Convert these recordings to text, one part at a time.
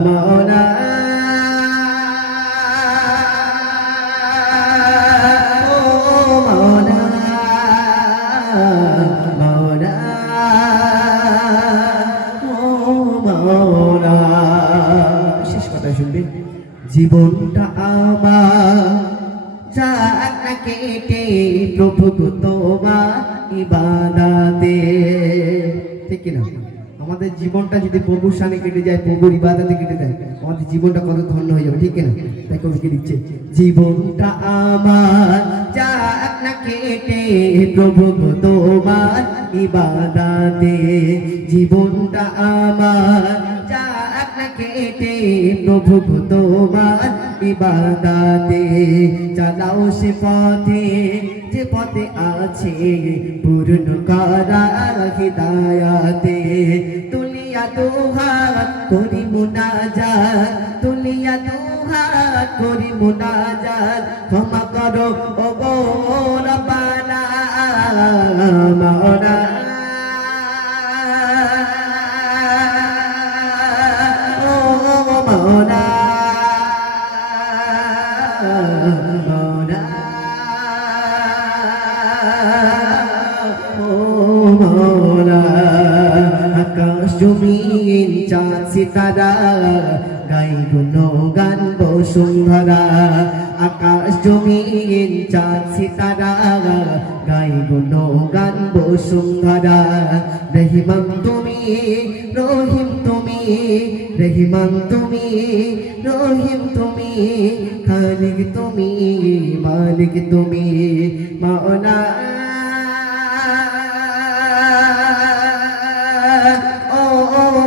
মাওলা ও মাওলা মাওলা ও মাওলা শেষ কথা শুনবে জীবনটা আমার যাক না কেটে প্রভু গো তোমার ইবাদতে ঠিক না আমাদের জীবনটা যদি প্রভুর সামনে কেটে যায় প্রভুর ইবাদতে কেটে যায় আমাদের জীবনটা কত ধন্য হয়ে যাবে ঠিক না তাই কবিকে দিচ্ছে জীবনটা আমার যাক না কেটে প্রভু গো তোমার ইবাদতে জীবনটা আমার যাক না কেটে প্রভু গো তোমার ইবাদতে চালাও সে পথে যে পথে আছে পূর্ণ করা হিদায়াতে তুলিয়া দুহাত করি মুনাজাত তুলিয়া দুহাত করি মুনাজাত ক্ষমা করো ও গো রব্বানা মাওলা ও মাওলা মাওলা ও মাওলা আকাশ জমিন চাঁদ সিতারা গাই গুণগান বসুন্ধরা আকাশ জমিন চাঁদ সিতারা গাই গুণগান বসুন্ধরা রহিমান তুমি রহিম তুমি রহিমান তুমি রহিম তুমি খালিক তুমি মালিক তুমি মাওলা ও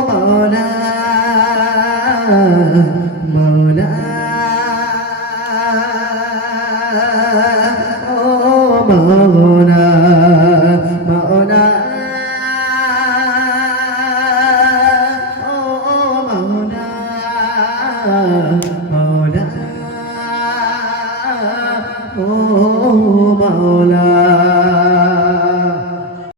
মাওলা মাওলা ও মাওলা মাওলা ও মাওলা মাওলা ও মাওলা